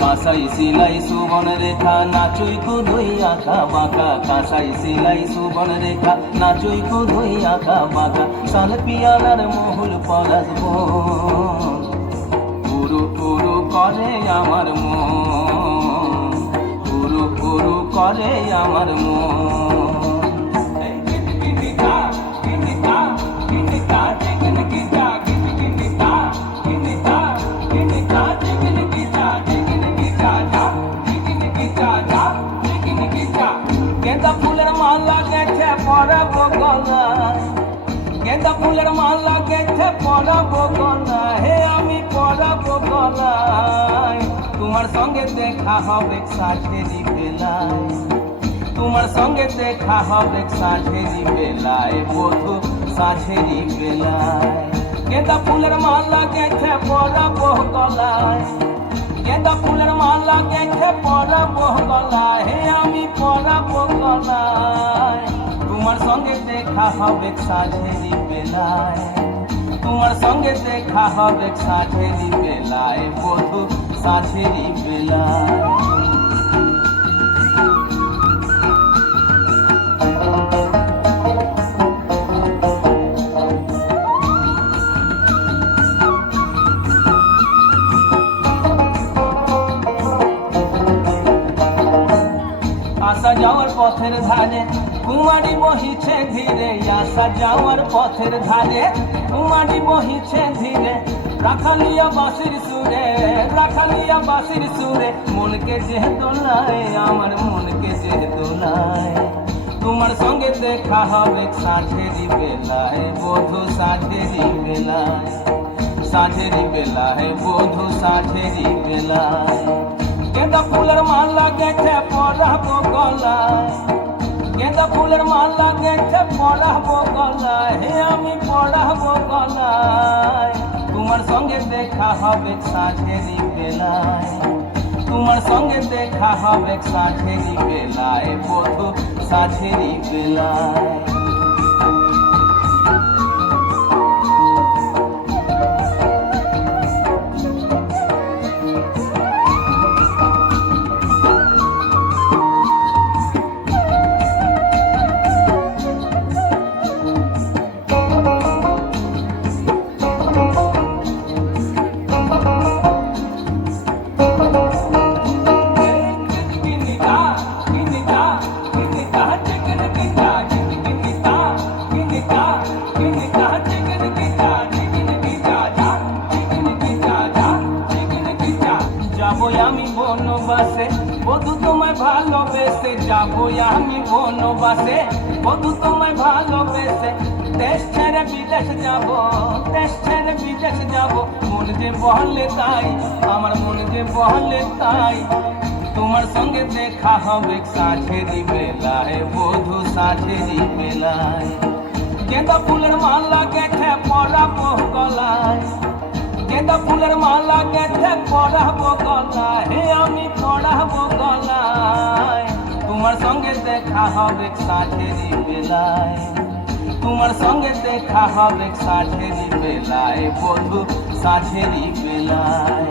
কাঁসাই সিলাই সুবন রেখা নাচুই কুদুই আঁকা বাঁকা, কাঁসাই সিলাই সুবন রেখা নাচুই কুদুই আঁকা বাঁকা, সাল পিয়ালার মহুল পলাশ বন পুরু পুরু করে আমার মন, পুরু পুরু করে আমার মন। গেঁদা ফুলের মালা গেছে পরাবো গলায়, গেঁদা ফুলের মালা গেছে পরাবো গলায়, হে আমি পরাবো গলায়। তোমার সঙ্গে দেখা হবে সাঁঝেরি বেলায়, তোমার সঙ্গে দেখা হবে সাঁঝেরি বেলায়, বধূ সাঁঝেরি বেলায়। গেঁদা ফুলের মালা গেছে পরাবো গলায়, গেঁদা ফুলের মালা গেছে পরাবো গলায়, হে আমি পরাবো গলায়। তোমার সঙ্গে দেখা হবে সাঁঝেরি বেলায়, তোমার সঙ্গে দেখা হবে সাঁঝেরি বেলায়, বধূ সাঁঝেরি বেলায়। আসা যাওয়ার পথের ধারে কুমারী বহিছে ধীরে, আসা যাওয়ার পথের ধারে কুমারী বহিছে ধীরে, রাখালিয়া বাঁশির সুরে, রাখালিয়া বাঁশির সুরে, মনকে যে দোলায় আমার মনকে যে দোলায়। তোমার সঙ্গে দেখা হবে সাঁঝেরি বেলায়, বধূ সাঁঝেরি বেলায়, সাঁঝেরি বেলায়, বধূ সাঁঝেরি বেলায়। গেঁদা ফুলের মালা গেছে পরাবো গলায়, গেঁদা ফুলের মালা গেছে পরাবো গলায়, হে আমি পরাবো গলায়। তোমার সঙ্গে দেখা হবে সাঁঝেরি বেলায়, তোমার সঙ্গে দেখা হবে সাঁঝেরি বেলায়, বধূ সাঁঝেরি বেলায়। যাবো আমি বনবাসে বধূ তোমায় ভালোবেসে, যাবো আমি বনবাসে বধূ তোমায় ভালোবেসে, দেশ ছেড়ে বিদেশ যাবো, দেশ ছেড়ে বিদেশ যাবো, মন যে বলে তাই, আমার মন যে বলে তাই। তোমার সঙ্গে দেখা হবে সাঁঝেরি বেলায়, বধূ সাঁঝেরি বেলায়। গেঁদা ফুলের মালা গেছে পরাবো গলায়, গেঁদা ফুলের মালা গেছে পরাবো গলায়, হে আমি পরাবো গলায়। তোমার সঙ্গে দেখা হবে সাঁঝেরি বেলায়, তোমার সঙ্গে দেখা হবে সাঁঝেরি বেলায়, বধূ সাঁঝেরি বেলায়।